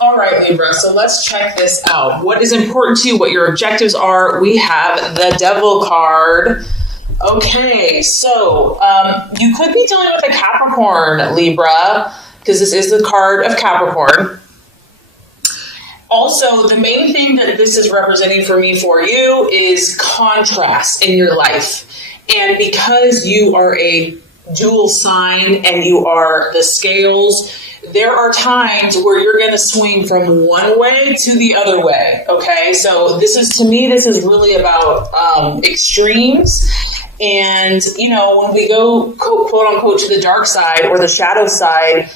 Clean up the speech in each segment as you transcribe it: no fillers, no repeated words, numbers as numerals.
All right, Libra, so let's check this out. What is important to you, what your objectives are? We have the Devil card. Okay, so you could be dealing with a Capricorn, Libra, because this is the card of Capricorn. Also, the main thing that this is representing for me for you is contrast in your life. And because you are a dual sign and you are the scales, there are times where you're going to swing from one way to the other way. Okay, so this is, to me, this is really about extremes. And, you know, when we go, quote unquote, to the dark side or the shadow side,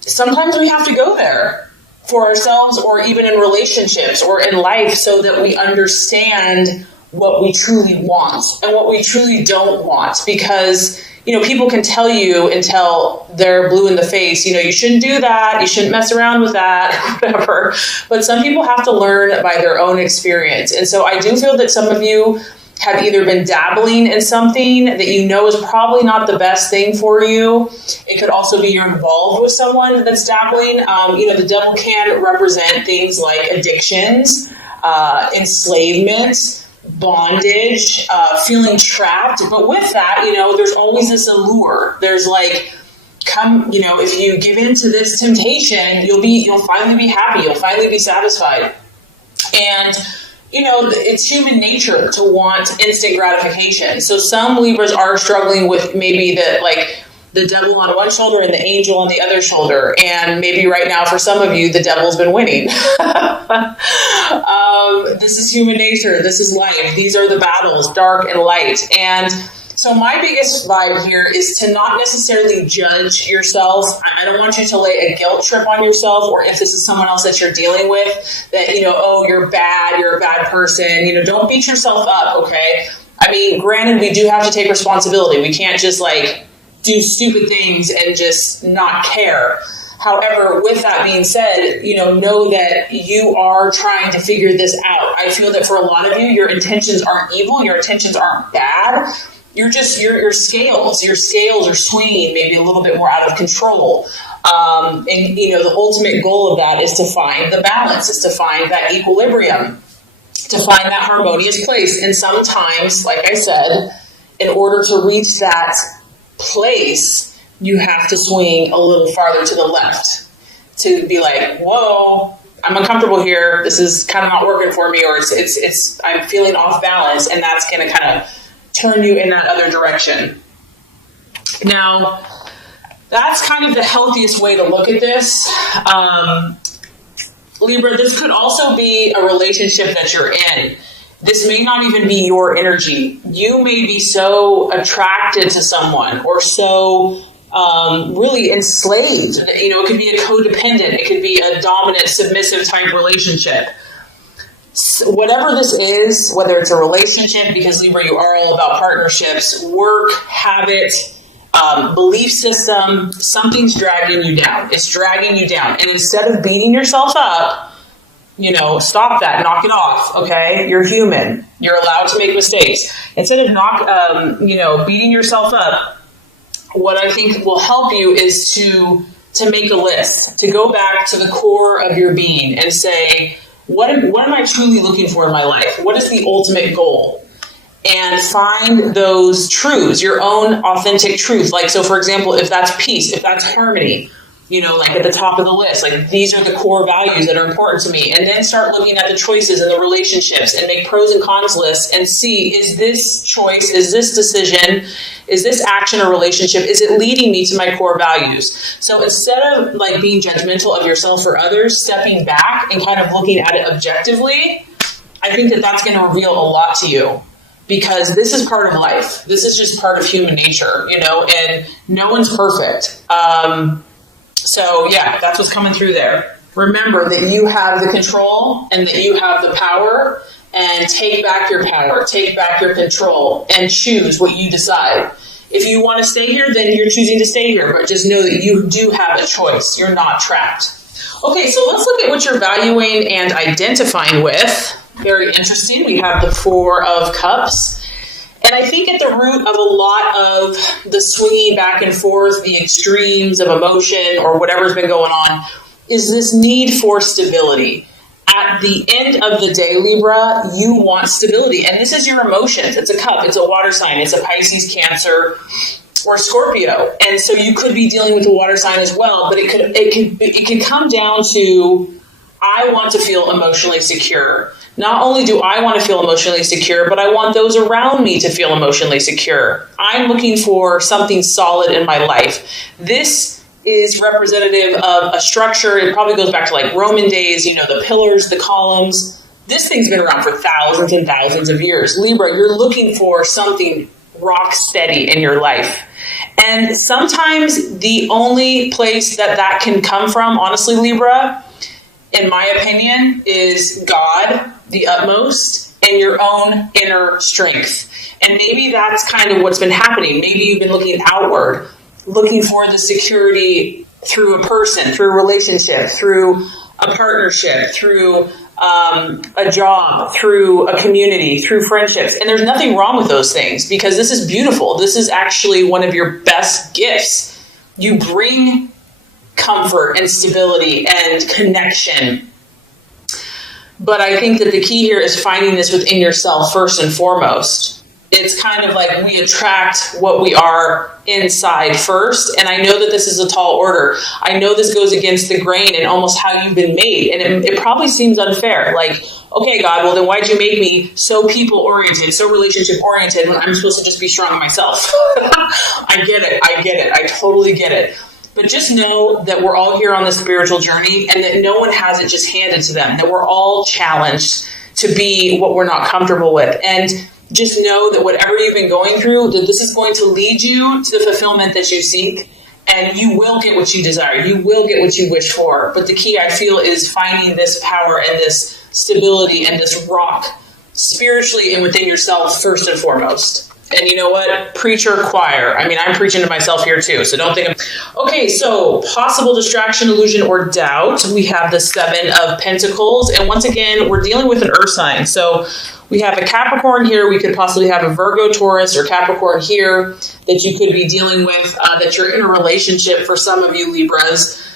sometimes we have to go there for ourselves or even in relationships or in life so that we understand what we truly want and what we truly don't want. Because, you know, people can tell you until they're blue in the face, you know, you shouldn't do that, you shouldn't mess around with that, whatever. But some people have to learn by their own experience. And so I do feel that some of you have either been dabbling in something that you know is probably not the best thing for you. It could also be you're involved with someone that's dabbling. You know, the devil can represent things like addictions, enslavement, bondage, feeling trapped. But with that, you know, there's always this allure. There's like, come, you know, if you give in to this temptation, you'll finally be happy. You'll finally be satisfied. And you know, it's human nature to want instant gratification. So some Libras are struggling with maybe the devil on one shoulder and the angel on the other shoulder. And maybe right now for some of you, the devil's been winning. This is human nature. This is life. These are the battles, dark and light. And so my biggest vibe here is to not necessarily judge yourself. I don't want you to lay a guilt trip on yourself, or if this is someone else that you're dealing with, that, you know, oh, you're bad, you're a bad person. You know, don't beat yourself up, okay? I mean, granted, we do have to take responsibility. We can't just like do stupid things and just not care. However, with that being said, you know that you are trying to figure this out. I feel that for a lot of you, your intentions aren't evil, your intentions aren't bad. You're just, your scales are swinging maybe a little bit more out of control. And, you know, the ultimate goal of that is to find the balance, is to find that equilibrium, to find that harmonious place. And sometimes, like I said, in order to reach that place, you have to swing a little farther to the left to be like, whoa, I'm uncomfortable here. This is kind of not working for me, or it's I'm feeling off balance, and that's going to kind of turn you in that other direction. Now, that's kind of the healthiest way to look at this. Libra, this could also be a relationship that you're in. This may not even be your energy. You may be so attracted to someone or so really enslaved. You know, it could be a codependent. It could be a dominant, submissive type relationship. Whatever this is, whether it's a relationship, because Libra, you are all about partnerships, work, habit, belief system, something's dragging you down. It's dragging you down. And instead of beating yourself up, you know, stop that, knock it off, okay? You're human. You're allowed to make mistakes. Instead of beating yourself up, what I think will help you is to make a list, to go back to the core of your being and say, what am I truly looking for in my life? What is the ultimate goal? And find those truths, your own authentic truth. Like, so for example, if that's peace, if that's harmony, you know, like at the top of the list, like these are the core values that are important to me. And then start looking at the choices and the relationships and make pros and cons lists and see, is this choice, is this decision, is this action or relationship, is it leading me to my core values? So instead of like being judgmental of yourself or others, stepping back and kind of looking at it objectively, I think that that's going to reveal a lot to you. Because this is part of life. This is just part of human nature, you know, and no one's perfect. So yeah, that's what's coming through there. Remember that you have the control and that you have the power, and take back your power, take back your control, and choose what you decide. If you want to stay here, then you're choosing to stay here, but just know that you do have a choice. You're not trapped. Okay, so let's look at what you're valuing and identifying with. Very interesting. We have the Four of Cups. And I think at the root of a lot of the swinging back and forth, the extremes of emotion or whatever's been going on, is this need for stability. At the end of the day, Libra, you want stability. And this is your emotions. It's a cup. It's a water sign. It's a Pisces, Cancer, or Scorpio. And so you could be dealing with a water sign as well. But it could come down to, I want to feel emotionally secure. Not only do I want to feel emotionally secure, but I want those around me to feel emotionally secure. I'm looking for something solid in my life. This is representative of a structure. It probably goes back to like Roman days, the pillars, the columns. This thing's been around for thousands and thousands of years. Libra, you're looking for something rock steady in your life. And sometimes the only place that can come from, honestly, Libra, in my opinion, is God, the utmost, and your own inner strength. And maybe that's kind of what's been happening. Maybe you've been looking outward, looking for the security through a person, through a relationship, through a partnership, through a job, through a community, through friendships. And there's nothing wrong with those things, because this is beautiful. This is actually one of your best gifts. You bring comfort and stability and connection. But I think that the key here is finding this within yourself first and foremost. It's kind of like we attract what we are inside first. And I know that this is a tall order. I know this goes against the grain and almost how you've been made. And it probably seems unfair. Like, okay, God, well, then why'd you make me so people-oriented, so relationship-oriented when I'm supposed to just be strong myself? I get it. I totally get it. But just know that we're all here on this spiritual journey, and that no one has it just handed to them, that we're all challenged to be what we're not comfortable with. And just know that whatever you've been going through, that this is going to lead you to the fulfillment that you seek, and you will get what you desire. You will get what you wish for. But the key, I feel, is finding this power and this stability and this rock spiritually and within yourself first and foremost. And you know what? Preacher, choir. I mean, I'm preaching to myself here too, so don't think Okay, so possible distraction, illusion, or doubt. We have the Seven of Pentacles. And once again, we're dealing with an earth sign. So we have a Capricorn here. We could possibly have a Virgo, Taurus, or Capricorn here that you could be dealing with, that you're in a relationship for some of you Libras.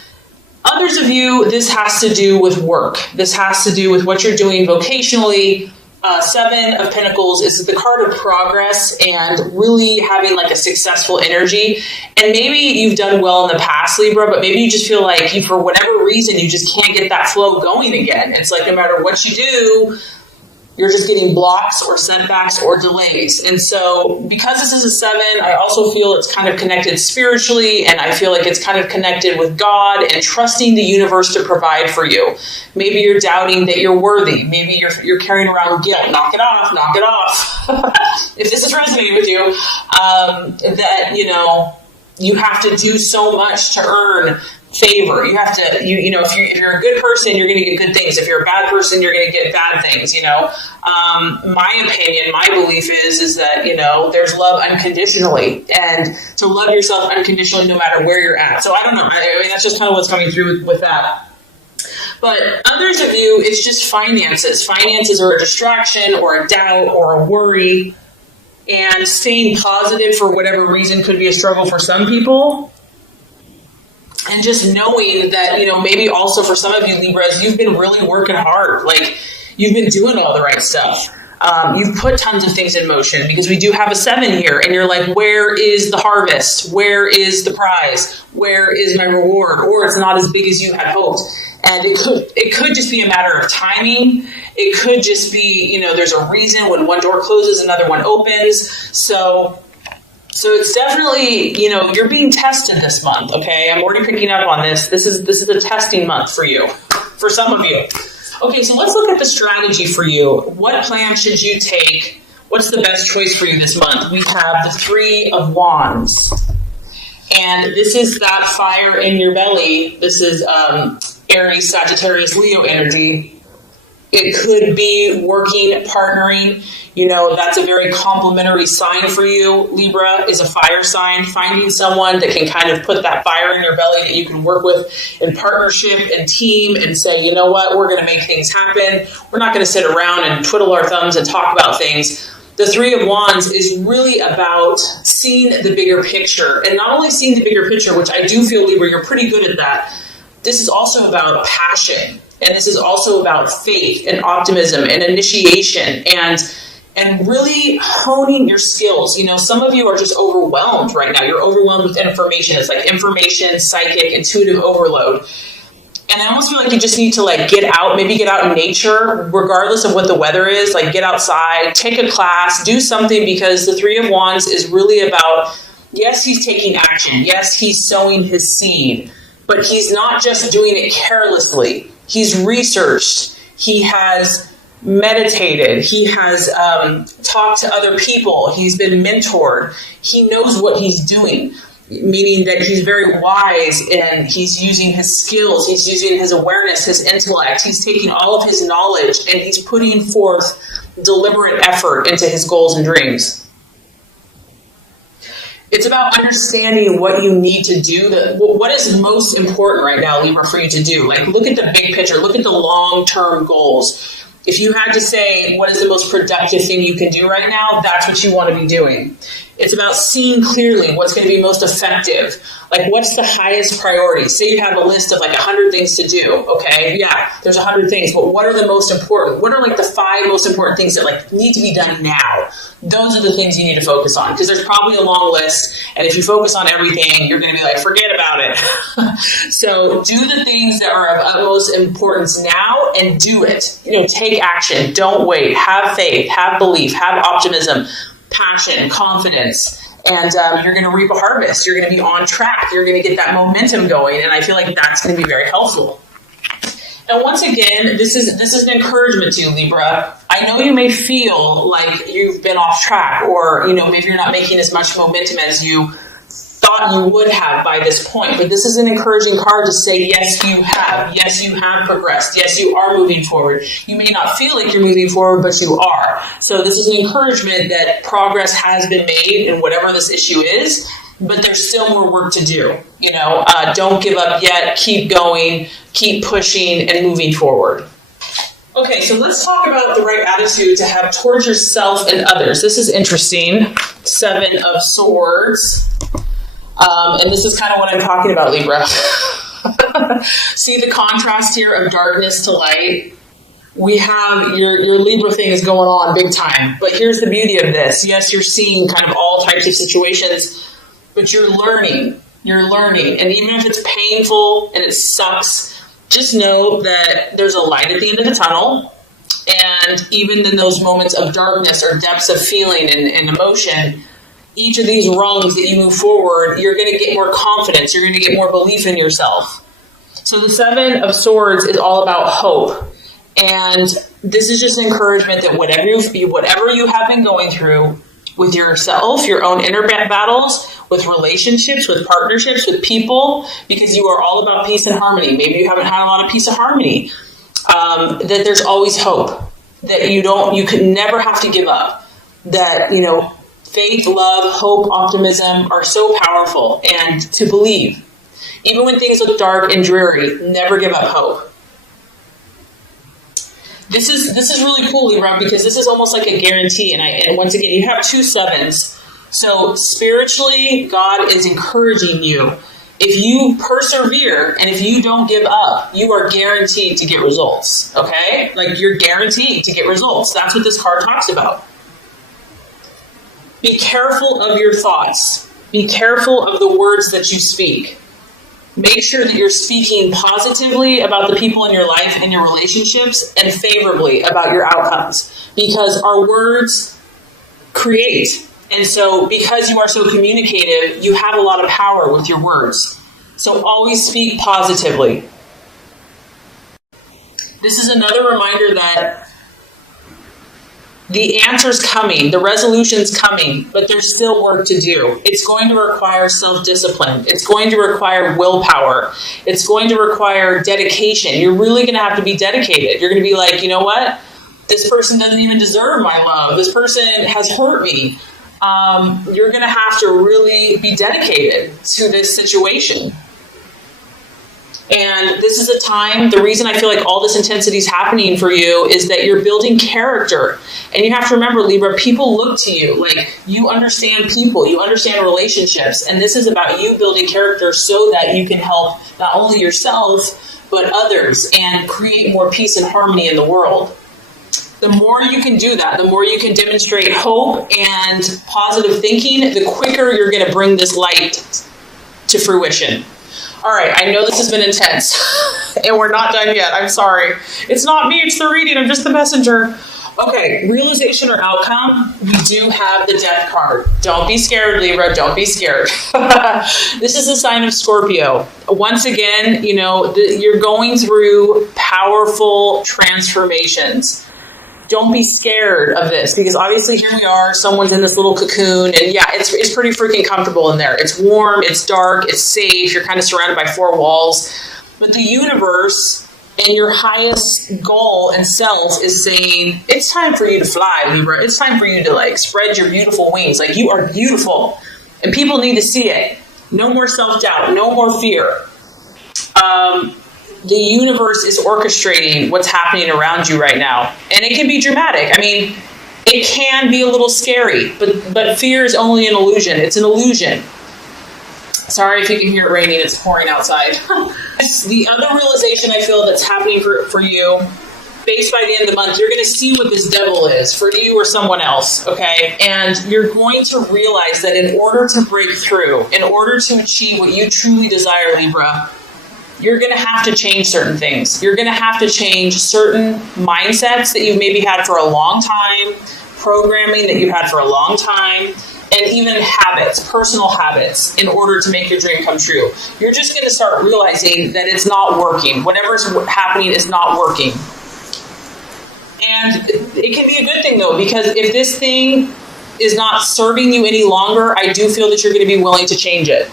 Others of you, this has to do with work. This has to do with what you're doing vocationally. Seven of Pentacles is the card of progress and really having like a successful energy. And maybe you've done well in the past, Libra, but maybe you just feel like for whatever reason, you just can't get that flow going again. It's like no matter what you do, you're just getting blocks or setbacks or delays. And so because this is a seven, I also feel it's kind of connected spiritually, and I feel like it's kind of connected with God and trusting the universe to provide for you. Maybe you're doubting that you're worthy. Maybe you're carrying around guilt. Knock it off, knock it off. If this is resonating with you, that, you have to do so much to earn favor. You have to, if you're a good person, you're going to get good things. If you're a bad person, you're going to get bad things, My opinion, my belief is that, there's love unconditionally, and to love yourself unconditionally no matter where you're at. So I don't know. I mean, that's just kind of what's coming through with that. But others of you, it's just finances. Finances are a distraction or a doubt or a worry. And staying positive for whatever reason could be a struggle for some people. And just knowing that, maybe also for some of you Libras, you've been really working hard. Like, you've been doing all the right stuff. You've put tons of things in motion, because we do have a seven here. And you're like, where is the harvest? Where is the prize? Where is my reward? Or it's not as big as you had hoped. And it could just be a matter of timing. It could just be, there's a reason when one door closes, another one opens. So it's definitely, you're being tested this month, okay? I'm already picking up on this. This is a testing month for you, for some of you. Okay, so let's look at the strategy for you. What plan should you take? What's the best choice for you this month? We have the Three of Wands. And this is that fire in your belly. This is Aries, Sagittarius, Leo energy. It could be working, partnering. That's a very complimentary sign for you. Libra is a fire sign. Finding someone that can kind of put that fire in your belly that you can work with in partnership and team and say, you know what, we're going to make things happen. We're not going to sit around and twiddle our thumbs and talk about things. The Three of Wands is really about seeing the bigger picture. And not only seeing the bigger picture, which I do feel, Libra, you're pretty good at that, this is also about passion. And this is also about faith and optimism and initiation and really honing your skills. Some of you are just overwhelmed right now. You're overwhelmed with information. It's like information, psychic, intuitive overload. And I almost feel like you just need to get out, maybe get out in nature, regardless of what the weather is, get outside, take a class, do something, because the Three of Wands is really about, yes, he's taking action. Yes, he's sowing his seed, but he's not just doing it carelessly. He's researched. He has meditated. He has talked to other people. He's been mentored. He knows what he's doing, meaning that he's very wise and he's using his skills. He's using his awareness, his intellect. He's taking all of his knowledge and he's putting forth deliberate effort into his goals and dreams. It's about understanding what you need to do. What is most important right now, Libra, for you to do? Look at the big picture. Look at the long-term goals. If you had to say what is the most productive thing you can do right now, that's what you want to be doing. It's about seeing clearly what's going to be most effective. What's the highest priority? Say you have a list of 100 things to do. Okay, yeah, there's 100 things, but what are the most important? What are the 5 most important things that need to be done now? Those are the things you need to focus on, because there's probably a long list, and if you focus on everything, you're going to be forget about it. So do the things that are of utmost importance now and do it. Take action. Don't wait. Have faith. Have belief. Have optimism, passion, confidence, and you're going to reap a harvest. You're going to be on track. You're going to get that momentum going, and I feel like that's going to be very helpful. And once again, this is an encouragement to you, Libra. I know you may feel like you've been off track, or maybe you're not making as much momentum as you thought you would have by this point, but this is an encouraging card to say, yes, you have. Yes, you have progressed. Yes, you are moving forward. You may not feel like you're moving forward, but you are. So this is an encouragement that progress has been made in whatever this issue is, but there's still more work to do. Don't give up yet. Keep going, keep pushing and moving forward. Okay, so let's talk about the right attitude to have towards yourself and others. This is interesting. 7 of Swords. And this is kind of what I'm talking about, Libra. See the contrast here of darkness to light? We have your Libra thing is going on big time. But here's the beauty of this. Yes, you're seeing kind of all types of situations, but you're learning. You're learning. And even if it's painful and it sucks, just know that there's a light at the end of the tunnel. And even in those moments of darkness or depths of feeling and emotion, each of these rungs that you move forward, you're going to get more confidence. You're going to get more belief in yourself. So the 7 of Swords is all about hope. And this is just an encouragement that whatever you have been going through with yourself, your own inner battles, with relationships, with partnerships, with people, because you are all about peace and harmony. Maybe you haven't had a lot of peace and harmony. That there's always hope. That you can never have to give up. That, faith, love, hope, optimism are so powerful, and to believe. Even when things look dark and dreary, never give up hope. This is really cool, Libra, because this is almost like a guarantee. And once again, you have 2 sevens. So spiritually, God is encouraging you. If you persevere and if you don't give up, you are guaranteed to get results. Okay? You're guaranteed to get results. That's what this card talks about. Be careful of your thoughts. Be careful of the words that you speak. Make sure that you're speaking positively about the people in your life and your relationships, and favorably about your outcomes, because our words create. And so because you are so communicative, you have a lot of power with your words. So always speak positively. This is another reminder that the answer's coming, the resolution's coming, but there's still work to do. It's going to require self-discipline. It's going to require willpower. It's going to require dedication. You're really going to have to be dedicated. You're going to be like, you know what? This person doesn't even deserve my love. This person has hurt me. You're going to have to really be dedicated to this situation. And this is a time, the reason I feel like all this intensity is happening for you is that you're building character. And you have to remember, Libra, people look to you. Like, you understand people, you understand relationships. And this is about you building character so that you can help not only yourself, but others and create more peace and harmony in the world. The more you can do that, the more you can demonstrate hope and positive thinking, the quicker you're going to bring this light to fruition. All right, I know this has been intense, and we're not done yet. I'm sorry. It's not me, it's the reading. I'm just the messenger. Okay, realization or outcome, we do have the Death card. Don't be scared, Libra. Don't be scared. This is a sign of Scorpio. Once again, you know, you're going through powerful transformations. Don't be scared of this, because obviously here we are, someone's in this little cocoon, and yeah, it's pretty freaking comfortable in there. It's warm, it's dark, it's safe, you're kind of surrounded by four walls. But the universe and your highest goal and self is saying, it's time for you to fly, Libra. It's time for you to like spread your beautiful wings. Like, you are beautiful, and people need to see it. No more self-doubt, no more fear. The universe is orchestrating what's happening around you right now. And it can be dramatic. I mean, it can be a little scary, but fear is only an illusion. It's an illusion. Sorry if you can hear it raining. It's pouring outside. The other realization I feel that's happening for you, based by the end of the month, you're going to see what this devil is for you or someone else, okay? And you're going to realize that in order to break through, in order to achieve what you truly desire, Libra, you're going to have to change certain things. You're going to have to change certain mindsets that you've maybe had for a long time, programming that you've had for a long time, and even habits, personal habits, in order to make your dream come true. You're just going to start realizing that it's not working. Whatever's happening is not working. And it can be a good thing, though, because if this thing is not serving you any longer, I do feel that you're going to be willing to change it.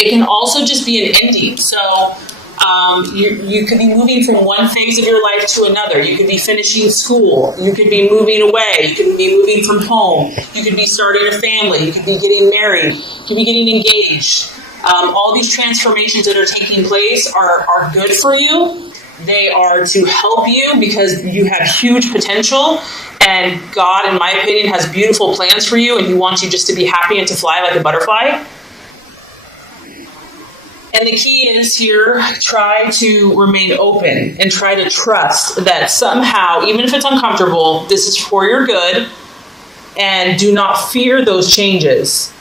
It can also just be an ending. So you could be moving from one phase of your life to another. You could be finishing school. You could be moving away. You could be moving from home. You could be starting a family. You could be getting married. You could be getting engaged. All these transformations that are taking place are good for you. They are to help you because you have huge potential. And God, in my opinion, has beautiful plans for you. And He wants you just to be happy and to fly like a butterfly. And the key is here, try to remain open and try to trust that somehow, even if it's uncomfortable, this is for your good. And do not fear those changes.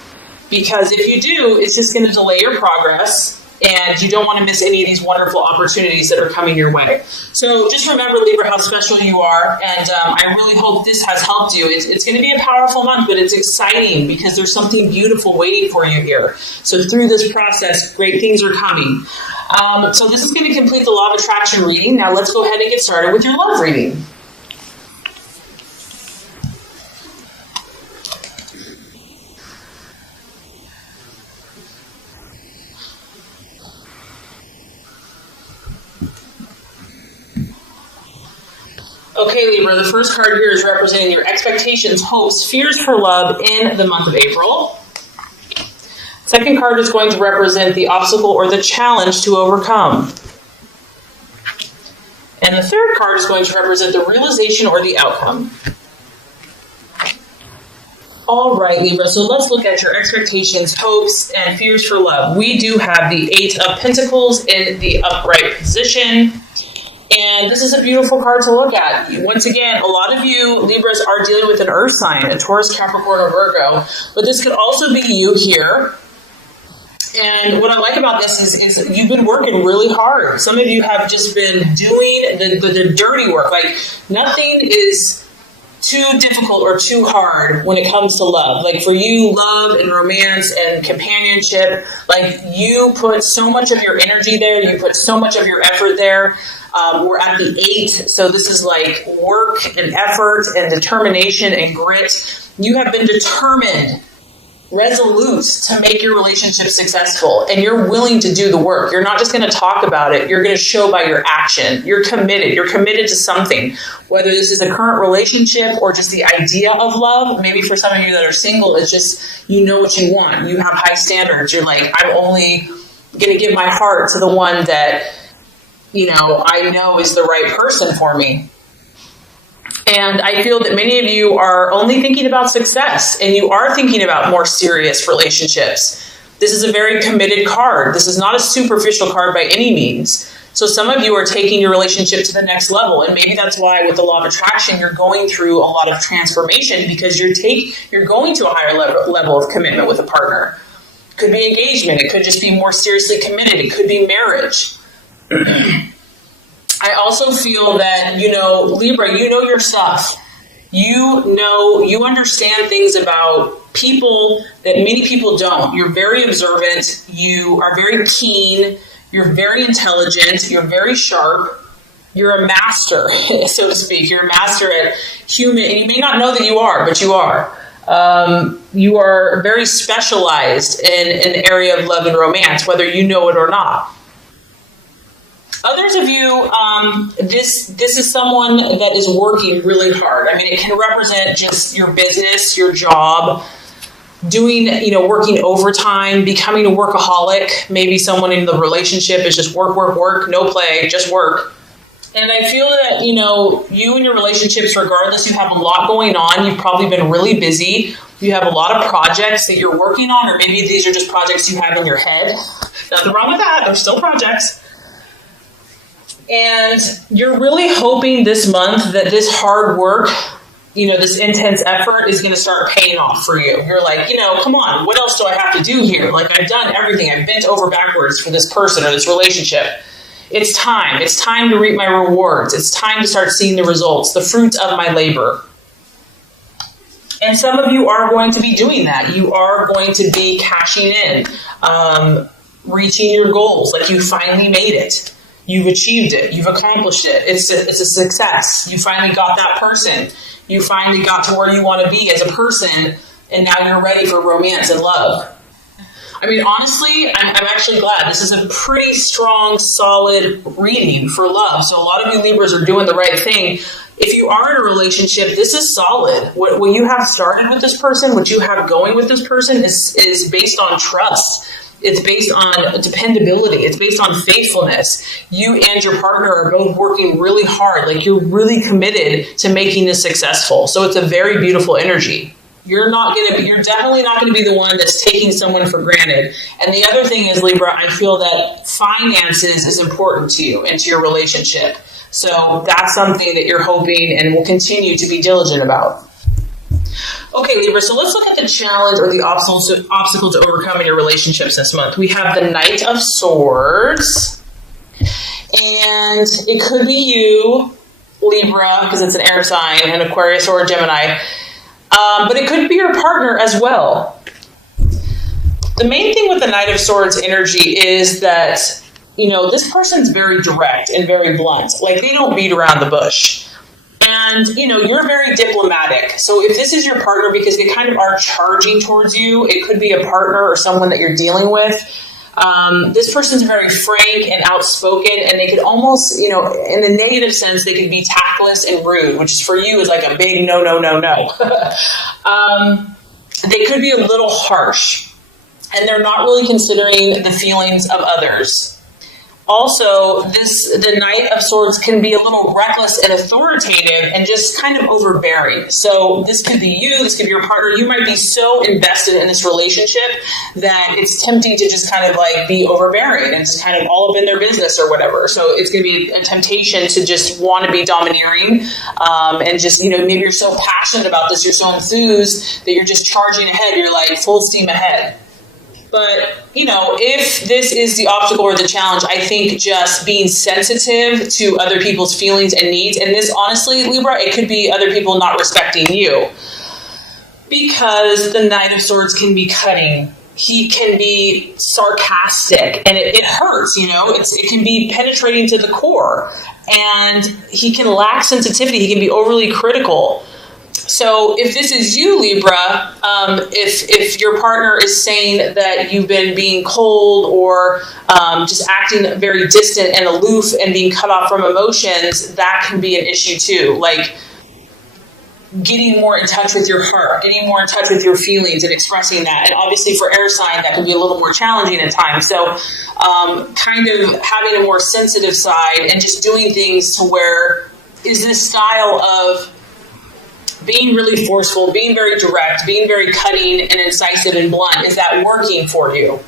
Because if you do, it's just going to delay your progress. And you don't want to miss any of these wonderful opportunities that are coming your way. So just remember, Libra, how special you are. And I really hope this has helped you. It's going to be a powerful month, but it's exciting because there's something beautiful waiting for you here. So through this process, great things are coming. So this is going to complete the Law of Attraction reading. Now let's go ahead and get started with your love reading. Okay, Libra, the first card here is representing your expectations, hopes, fears for love in the month of April. Second card is going to represent the obstacle or the challenge to overcome. And the third card is going to represent the realization or the outcome. All right, Libra, so let's look at your expectations, hopes, and fears for love. We do have the Eight of Pentacles in the upright position. And this is a beautiful card to look at. Once again, a lot of you Libras are dealing with an earth sign, a Taurus, Capricorn, or Virgo. But this could also be you here. And what I like about this is you've been working really hard. Some of you have just been doing the dirty work. Like, nothing is too difficult or too hard when it comes to love. Like, for you, love and romance and companionship, like, you put so much of your energy there. You put so much of your effort there. We're at the 8, so this is like work and effort and determination and grit. You have been determined, resolute to make your relationship successful, and you're willing to do the work. You're not just going to talk about it. You're going to show by your action. You're committed. You're committed to something, whether this is a current relationship or just the idea of love. Maybe for some of you that are single, it's just, you know what you want. You have high standards. You're like, I'm only going to give my heart to the one that, I know is the right person for me. And I feel that many of you are only thinking about success, and you are thinking about more serious relationships. This is a very committed card. This is not a superficial card by any means. So some of you are taking your relationship to the next level, and maybe that's why with the law of attraction, you're going through a lot of transformation, because you're going to a higher level of commitment with a partner. It could be engagement. It could just be more seriously committed. It could be marriage. I also feel that, Libra, you know your stuff. You understand things about people that many people don't. You're very observant. You are very keen. You're very intelligent. You're very sharp. You're a master, so to speak. You're a master at human, and you may not know that you are, but you are. You are very specialized in an area of love and romance, whether you know it or not. Others of you, this is someone that is working really hard. I mean, it can represent just your business, your job, doing, working overtime, becoming a workaholic. Maybe someone in the relationship is just work, no play, just work. And I feel that, you and your relationships, regardless, you have a lot going on. You've probably been really busy. You have a lot of projects that you're working on, or maybe these are just projects you have in your head. Nothing wrong with that. They're still projects. And you're really hoping this month that this hard work, this intense effort is going to start paying off for you. You're like, come on, what else do I have to do here? Like, I've done everything. I've bent over backwards for this person or this relationship. It's time. It's time to reap my rewards. It's time to start seeing the results, the fruits of my labor. And some of you are going to be doing that. You are going to be cashing in, reaching your goals. Like, you finally made it. You've achieved it. You've accomplished it. It's a success. You finally got that person. You finally got to where you want to be as a person, and now you're ready for romance and love. I mean, honestly, I'm actually glad. This is a pretty strong, solid reading for love. So a lot of you Libras are doing the right thing. If you are in a relationship, this is solid. What you have started with this person, what you have going with this person is based on trust. It's based on dependability. It's based on faithfulness. You and your partner are both working really hard. Like, you're really committed to making this successful. So it's a very beautiful energy. You're definitely not going to be the one that's taking someone for granted. And the other thing is, Libra, I feel that finances is important to you and to your relationship. So that's something that you're hoping and will continue to be diligent about. Okay, Libra, so let's look at the challenge or the obstacle to overcome in your relationships this month. We have the Knight of Swords, and it could be you, Libra, because it's an air sign, an Aquarius or a Gemini, but it could be your partner as well. The main thing with the Knight of Swords energy is that, this person's very direct and very blunt. Like, they don't beat around the bush. And, you're very diplomatic. So if this is your partner, because they kind of are charging towards you, it could be a partner or someone that you're dealing with. This person's very frank and outspoken, and they could almost, in the negative sense, they could be tactless and rude, which is for you is like a big no. They could be a little harsh, and they're not really considering the feelings of others. Also, the Knight of Swords can be a little reckless and authoritative and just kind of overbearing. So this could be you, this could be your partner. You might be so invested in this relationship that it's tempting to just kind of like be overbearing and just kind of all up in their business or whatever. So it's going to be a temptation to just want to be domineering and just, maybe you're so passionate about this, you're so enthused that you're just charging ahead. You're like full steam ahead. But, if this is the obstacle or the challenge, I think just being sensitive to other people's feelings and needs, and this, honestly, Libra, it could be other people not respecting you. Because the Knight of Swords can be cutting. He can be sarcastic, and it hurts, it can be penetrating to the core. And he can lack sensitivity. He can be overly critical. So if this is you, Libra, if your partner is saying that you've been being cold or just acting very distant and aloof and being cut off from emotions, that can be an issue too. Like, getting more in touch with your heart, getting more in touch with your feelings and expressing that. And obviously for air sign, that can be a little more challenging at times. So kind of having a more sensitive side and just doing things to where is this style of being really forceful, being very direct, being very cutting and incisive and blunt, is that working for you?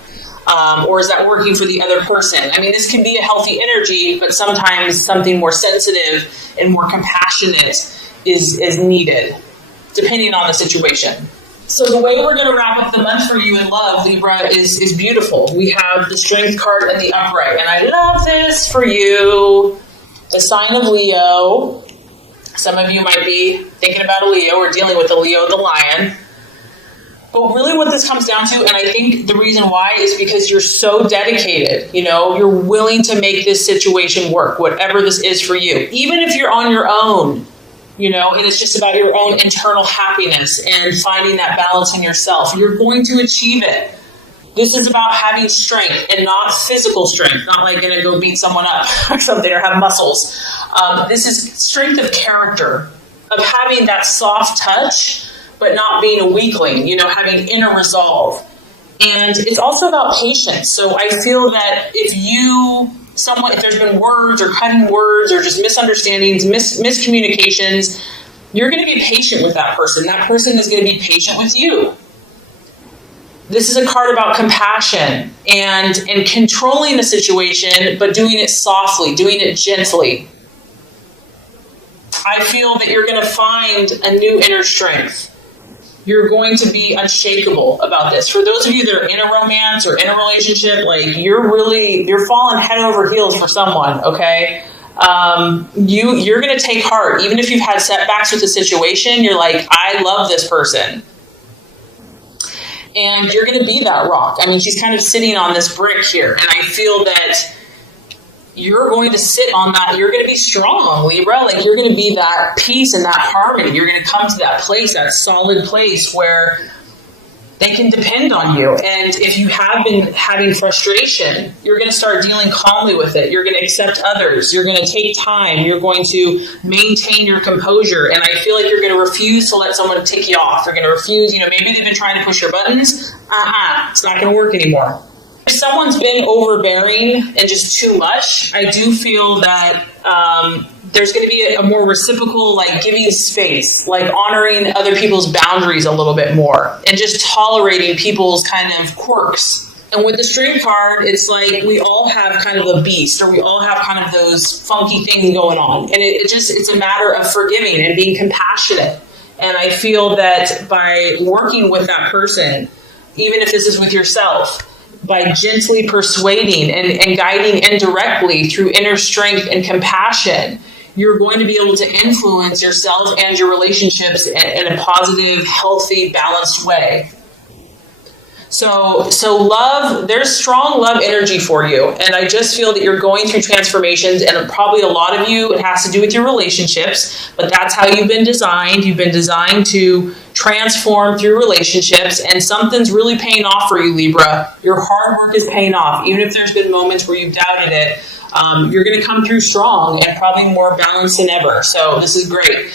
Or is that working for the other person? I mean, this can be a healthy energy, but sometimes something more sensitive and more compassionate is needed, depending on the situation. So the way we're going to wrap up the month for you in love, Libra, is beautiful. We have the Strength card and the Upright, and I love this for you. The sign of Leo. Some of you might be thinking about a Leo or dealing with a Leo, the lion. But really what this comes down to, and I think the reason why, is because you're so dedicated. You know, you're willing to make this situation work, whatever this is for you. Even if you're on your own, you know, and it's just about your own internal happiness and finding that balance in yourself. You're going to achieve it. This is about having strength and not physical strength, not like going to go beat someone up or something or have muscles. This is strength of character, of having that soft touch, but not being a weakling, you know, having inner resolve. And it's also about patience. So I feel that if there's been words or cutting words or just misunderstandings, miscommunications, you're going to be patient with that person. That person is going to be patient with you. This is a card about compassion and controlling the situation, but doing it softly, doing it gently. I feel that you're going to find a new inner strength. You're going to be unshakable about this. For those of you that are in a romance or in a relationship, like you're falling head over heels for someone, okay? You're going to take heart. Even if you've had setbacks with the situation, you're like, I love this person. And you're going to be that rock. I mean, she's kind of sitting on this brick here. And I feel that you're going to sit on that. You're going to be strong, Libra. Like, you're going to be that peace and that harmony. You're going to come to that place, that solid place where they can depend on you. And if you have been having frustration, you're going to start dealing calmly with it. You're going to accept others. You're going to take time. You're going to maintain your composure. And I feel like you're going to refuse to let someone tick you off. You're going to refuse, maybe they've been trying to push your buttons. It's not going to work anymore. If someone's been overbearing and just too much, I do feel that there's going to be a more reciprocal, like giving space, like honoring other people's boundaries a little bit more and just tolerating people's kind of quirks. And with the Strength card, it's like we all have kind of a beast, or we all have kind of those funky things going on. And it's a matter of forgiving and being compassionate. And I feel that by working with that person, even if this is with yourself, by gently persuading and guiding indirectly through inner strength and compassion, you're going to be able to influence yourself and your relationships in a positive, healthy, balanced way. So love, there's strong love energy for you. And I just feel that you're going through transformations, and probably a lot of you, it has to do with your relationships, but that's how you've been designed. You've been designed to transform through relationships, and something's really paying off for you, Libra. Your hard work is paying off. Even if there's been moments where you've doubted it, you're going to come through strong and probably more balanced than ever. So this is great.